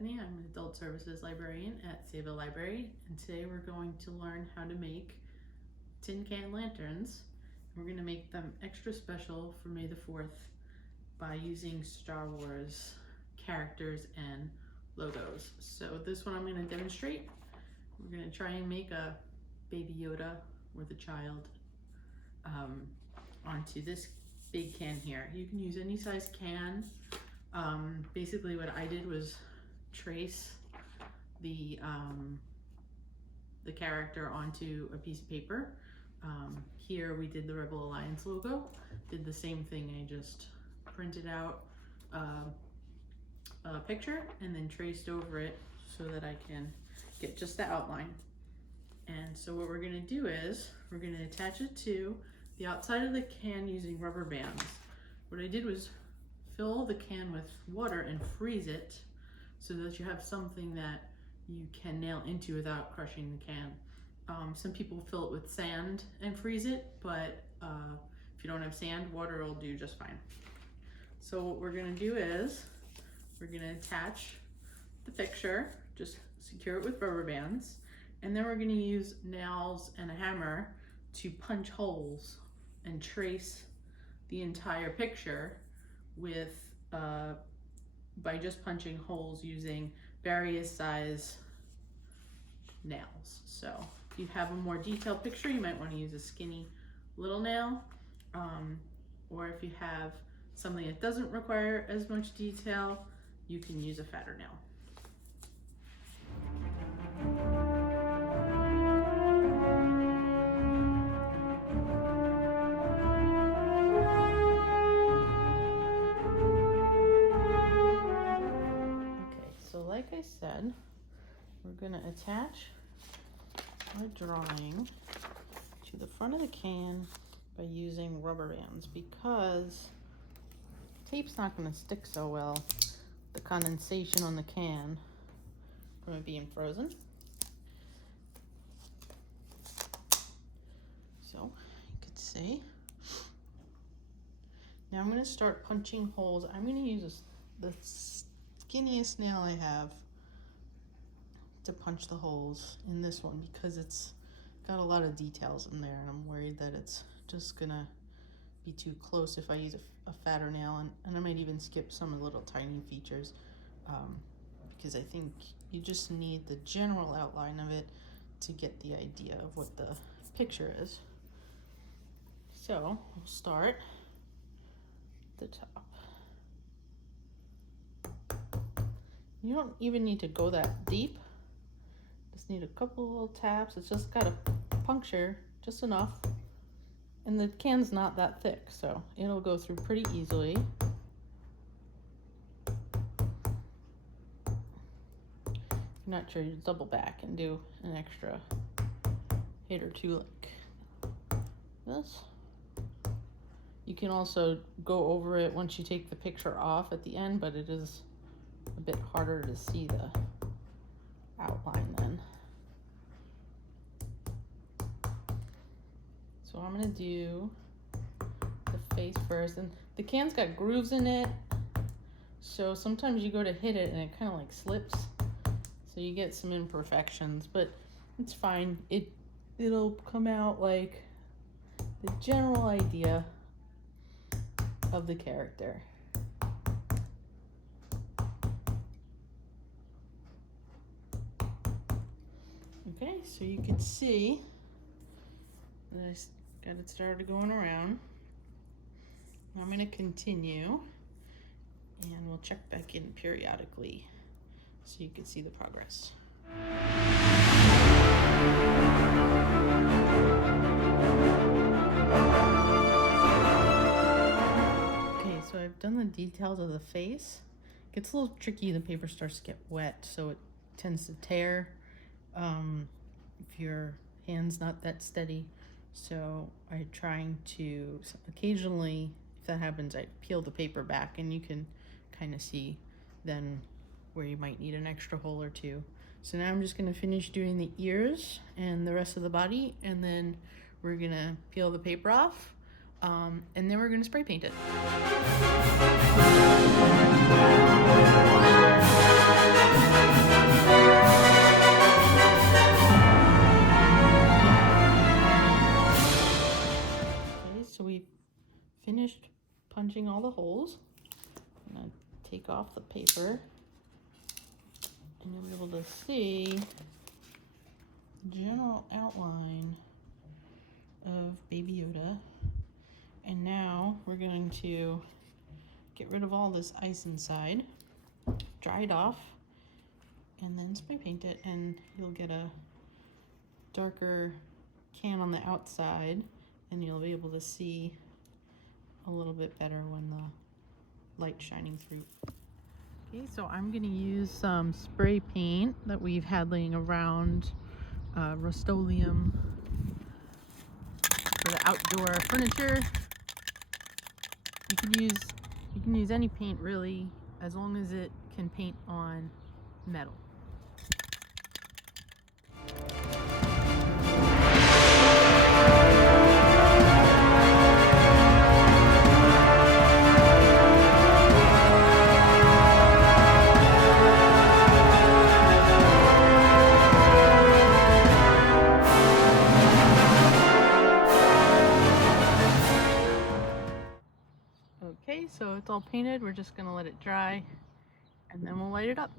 Stephanie. I'm an adult services librarian at Sayville Library, and today we're going to learn how to make tin can lanterns. We're going to make them extra special for May the 4th by using Star Wars characters and logos. So this one I'm going to demonstrate. We're going to try and make a Baby Yoda or the child onto this big can here. You can use any size can. Basically what I did was trace the character onto a piece of paper. Here we did the Rebel Alliance logo, did the same thing. I just printed out a picture and then traced over it so that I can get just the outline. And so what we're going to do is we're going to attach it to the outside of the can using rubber bands. What I did was fill the can with water and freeze it so that you have something that you can nail into without crushing the can. Some people fill it with sand and freeze it, but if you don't have sand, water will do just fine. So what we're gonna do is we're gonna attach the picture, just secure it with rubber bands, and then we're gonna use nails and a hammer to punch holes and trace the entire picture with by just punching holes using various size nails. So if you have a more detailed picture, you might want to use a skinny little nail, or if you have something that doesn't require as much detail, you can use a fatter nail. Like I said, we're going to attach our drawing to the front of the can by using rubber bands because tape's not going to stick so well. The condensation on the can from it being frozen. So you could see. Now I'm going to start punching holes. I'm going to use the skinniest nail I have to punch the holes in this one because it's got a lot of details in there and I'm worried that it's just gonna be too close if I use a fatter nail, and I might even skip some of the little tiny features because I think you just need the general outline of it to get the idea of what the picture is. So we'll start at the top. You don't even need to go that deep. Just need a couple little taps. It's just got to puncture just enough. And the can's not that thick, so it'll go through pretty easily. If you're not sure, you double back and do an extra hit or two like this. You can also go over it once you take the picture off at the end, but it is a bit harder to see the outline then. So I'm gonna do the face first, and the can's got grooves in it, so sometimes you go to hit it and it kind of like slips, so you get some imperfections, but it's fine. It'll come out like the general idea of the character. Okay, so you can see that I got it started going around. Now I'm going to continue and we'll check back in periodically so you can see the progress. Okay, so I've done the details of the face. It gets a little tricky, the paper starts to get wet, so it tends to tear if your hand's not that steady. So I'm trying to occasionally, if that happens, I peel the paper back and you can kind of see then where you might need an extra hole or two. So now I'm just going to finish doing the ears and the rest of the body, and then we're going to peel the paper off, and then we're going to spray paint it. take off the paper and you'll be able to see the general outline of Baby Yoda. And now we're going to get rid of all this ice inside, dry it off, and then spray paint it, and you'll get a darker can on the outside, and you'll be able to see a little bit better when the light's shining through. Okay, so I'm going to use some spray paint that we've had laying around, Rust-Oleum for the outdoor furniture. You can use any paint really, as long as it can paint on metal. Okay, so it's all painted. We're just gonna let it dry and then we'll light it up.